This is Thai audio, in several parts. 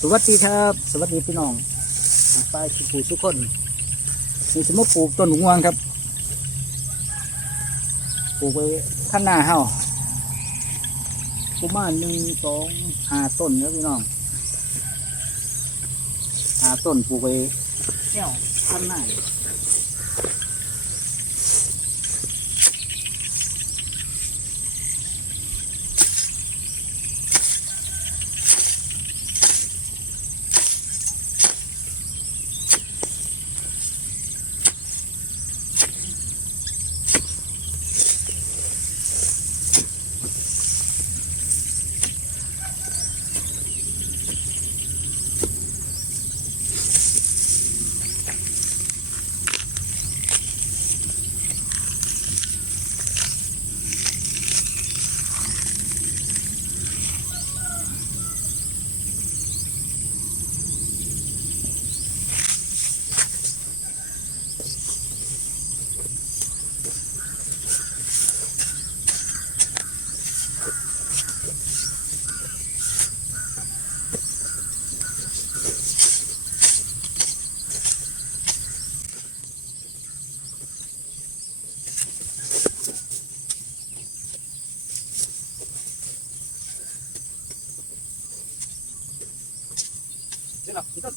สวัสดีครับ สวัสดีพี่น้องป้ายชิปูทุกคนนี่สมมติปลูกต้นงวงครับ ปลูกไว้ข้างหน้าเฮาประมาณหนึ่งสองห้าต้นครับพี่น้องห้าต้นปลูกไว้เนี่ยข้างหน้า 제가你 탁.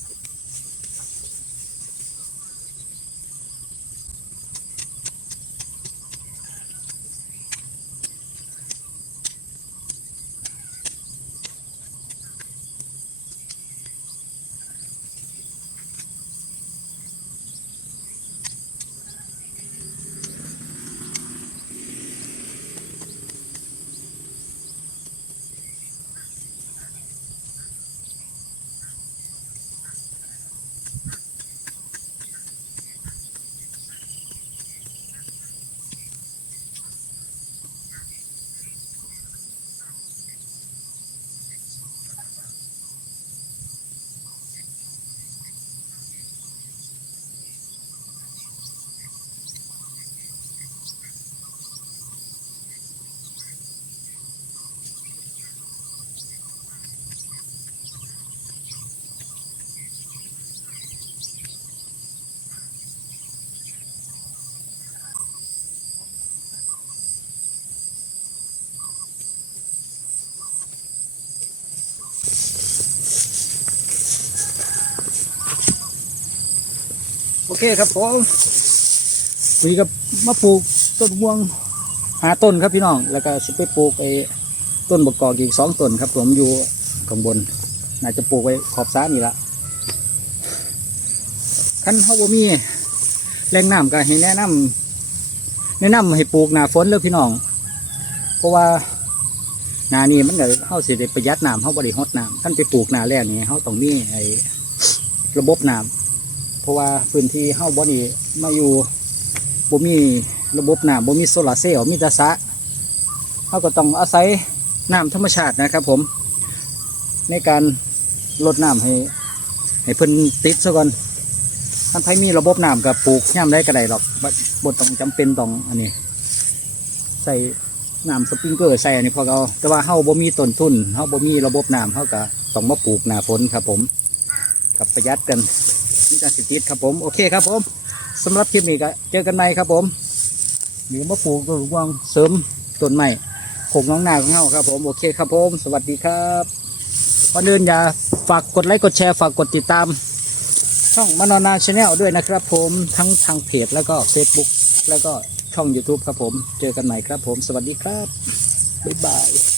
โอเคครับผมคุยกับมาปลูกต้นม่วงหาต้นครับพี่น้อง แล้วก็สิไปปลูกไอ้ต้นบกกอกอีกสองต้นครับ ผมอยู่ข้างบนน่าจะปลูกไว้ขอบสระนี่ละคันเขาบ่มีแรงน้ำก็ให้แนะนำแนะนำให้ปลูกหน้าฝนเลยพี่น้อง เพราะว่าหนานี้มันก็เข้าสิได้ประหยัดน้ำเข้าบริหดน้ำท่านไปปลูกหนาแรกนี่เขาต้องมีไอ้ระบบน้ำ เพราะว่าพื้นที่เฮาบ่นี่มาอยู่บ่มีระบบน้ำบ่มีโซลาร์เซลล์มีแต่สระเฮาก็ต้องอาศัยน้ำธรรมชาตินะครับผม ในการลดน้ำให้ ให้เพิ่นติดซะก่อนท่านไผมีระบบน้ำกับปลูกย่ำได้ก็ได้หรอกบ่ต้องจำเป็นต้องอันนี้ ใส่น้ำสปริงเกอร์ใส่อันนี้พอเอาแต่ว่าเฮาบ่มีต้นทุนเฮาบ่มีระบบน้ำเฮาก็ต้องมาปลูกหน้าฝนครับผมกับประหยัดกัน นาสิติดครับผมโอเคครับผมสำหรับคลิปนี้ก็เจอกันใหม่ครับผมเดี๋ยวมาปลูกต้นกวางเสริมต้นใหม่โขกน้องนาของเฮาครับผมโอเคครับผม สวัสดีครับก่อนอื่นอย่าฝากกดไลค์กดแชร์ฝากกดติดตาม ช่องมานอนาชาแนลด้วยนะครับ ผมทั้งทางเพจแล้วก็ Facebook แล้วก็ช่อง YouTube ครับผม เจอกันใหม่ครับผม สวัสดีครับ บ๊ายบาย